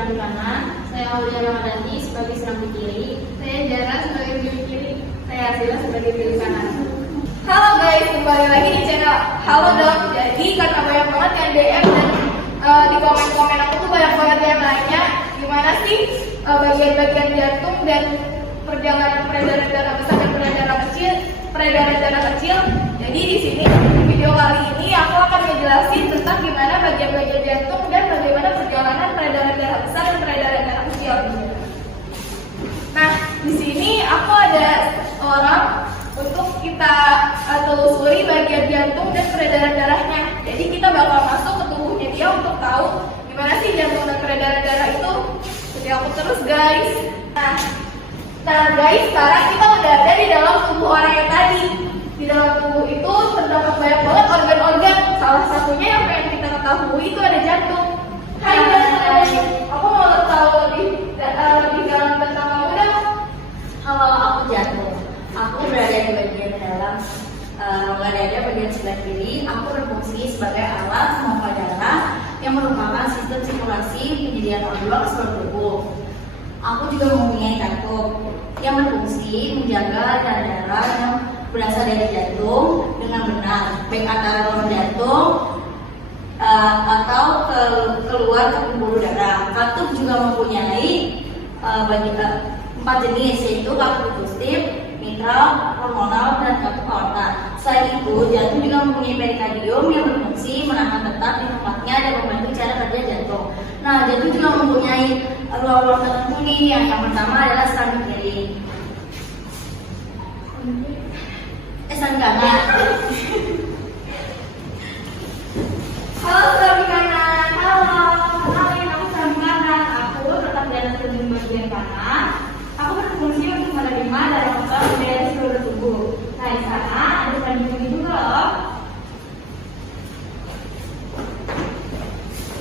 sebelah kanan. Saya Aulia Ramadhani sebagai sebelah kiri. Saya Jara sebagai bilik kiri. Saya Asila sebagai bilik kanan. Halo guys, kembali lagi di channel Halo Dok. Jadi karena banyak banget yang DM dan di komen-komen aku tuh banyak banget yang nanya gimana sih bagian-bagian jantung dan perjalanan peredaran darah besar dan peredaran darah kecil. Jadi di sini video kali ini aku akan menjelaskan tentang gimana bagian-bagian jantung dan bagaimana perjalanan peredaran darah besar dan peredaran darah kecil. Nah, di sini aku ada orang untuk kita telusuri bagian jantung dan peredaran darahnya. Jadi kita bakal masuk ke tubuhnya dia untuk tahu gimana sih jantung dan peredaran darah itu. Jadi aku terus guys. Nah guys, sekarang kita udah ada di dalam tubuh orang yang tadi. Di dalam tubuh itu terdapat banyak banget organ-organ. Salah satunya yang pengen kita ketahui itu ada jantung. Hai guys, aku mau tahu lebih dalam tentang kamu dong. Halo, aku jantung. Aku berada di bagian dalam rongga dada bagian sebelah kiri. Aku berfungsi sebagai alat pompa darah yang merupakan sistem sirkulasi penyediaan organ ke seluruh tubuh. Aku juga mempunyai kantung yang berfungsi menjaga darah yang berasal dari jantung dengan benar, baik antara rongga jantung atau keluar ke pembuluh darah. Kantung juga mempunyai 4 jenis, yaitu kantung positif, mitral, hormonal, dan kantung aorta. Selain itu, jantung juga mempunyai perikardium yang berfungsi menahan tetap di tempatnya dan membantu cara kerja jantung. Nah, jantung juga mempunyai ruang-ruang tertentu nih. Yang pertama adalah selang kiri, selang kanan. Halo sebelah kanan. Halo, kenalin aku sebelah kanan. Aku letak darah di bagian kanan. Aku berfungsi untuk menerima darah kotor dari seluruh tubuh. Nah, di sana ada selang kiri juga loh.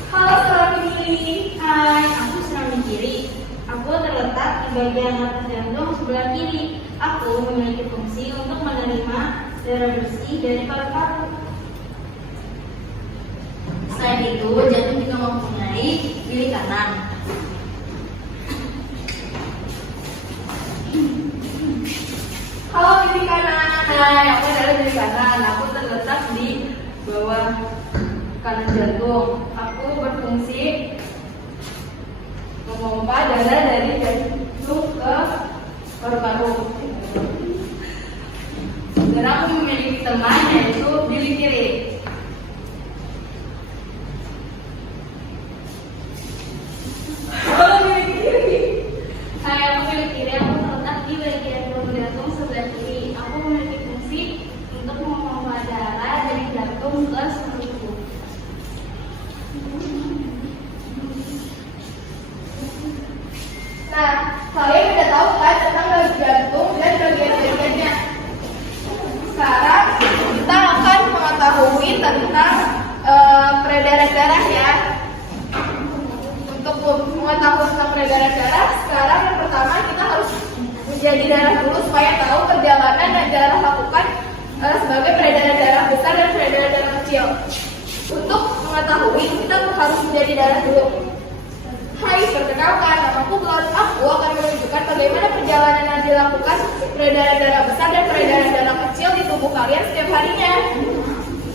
Halo sebelah kiri. Hai, aku selang kiri. Aku terletak di bagian atas jantung sebelah kiri. Aku memiliki fungsi untuk menerima darah bersih dari paru-paru. Selain itu, jantung juga mempunyai bilik kanan. Halo bilik kanan. Hai, aku adalah bilik kanan. Aku terletak di bawah kanan jantung. Aku berfungsi memompa darah dari jantung ke paru-paru. Dan aku memiliki teman yaitu bilik kiri. Halo bilik kiri. Hai, aku bilik kiri. Aku terletak di bagian rongga jantung sebelah kiri. Aku memiliki fungsi untuk memompa darah dari jantung ke seluruh tubuh. Nah, kalian udah tahu kan tentang bagian jantung dan bagian-bagiannya. Sekarang kita akan mengetahui tentang peredaran darah ya. Untuk mengetahui tentang peredaran darah, sekarang yang pertama kita harus menjadi darah dulu supaya tahu perjalanan dan darah lakukan sebagai peredaran darah besar dan peredaran darah kecil. Untuk mengetahui kita harus menjadi darah dulu. Hai, perkenalkan, namaku Blood. Aku akan menunjukkan bagaimana perjalanan yang dilakukan peredaran darah besar dan peredaran darah kecil di tubuh kalian setiap harinya.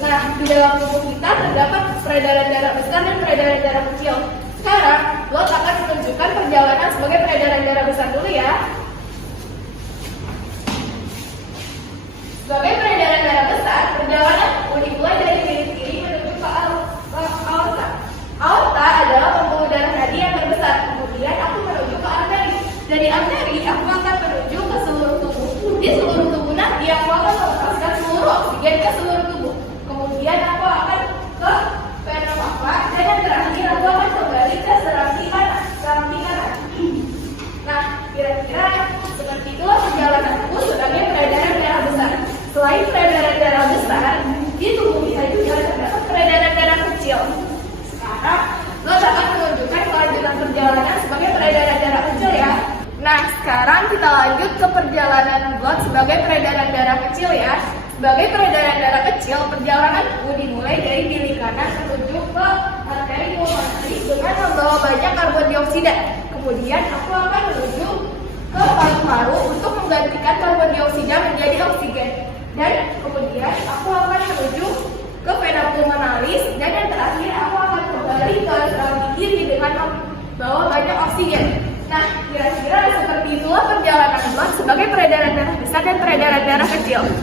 Nah, di dalam tubuh kita terdapat peredaran darah besar dan peredaran darah kecil. Sekarang, Blood akan menunjukkan perjalanan sebagai peredaran darah besar dulu ya. Sebagai peredaran darah besar, perjalanan dimulai dari bilik kiri menuju ke aorta. Aorta adalah pembuluh darah nadi yang terbesar. Kemudian aku menuju ke arteri. Dari arteri aku akan menuju ke seluruh tubuh. Di seluruh tubuh nanti aku akan melepaskan seluruh oksigen ke seluruh tubuh. Kemudian aku akan ke vena cava dan yang terakhir aku akan kembali ke serambi kanan. Nah, kira-kira seperti itulah perjalananku sebagai peredaran darah besar. Selain peredaran darah besar, di tubuh kita juga terdapat peredaran darah kecil. Sekarang, lo akan menunjukkan kelanjutan perjalanan sebagai peredaran darah kecil ya. Nah, sekarang kita lanjut ke perjalanan Blood sebagai peredaran darah kecil ya. Sebagai peredaran darah kecil, perjalanan dimulai dari bilik kanan menuju ke arteri bakteri pulmonaris dengan membawa banyak karbon dioksida. Kemudian aku akan menuju ke paru-paru untuk menggantikan karbon dioksida menjadi oksigen. Dan kemudian aku akan menuju ke vena pulmonaris, dan yang terakhir aku akan kembali ke sel gigi dengan membawa banyak oksigen. Nah, kira-kira seperti itulah perjalanan blood sebagai peredaran darah besar dan peredaran darah kecil.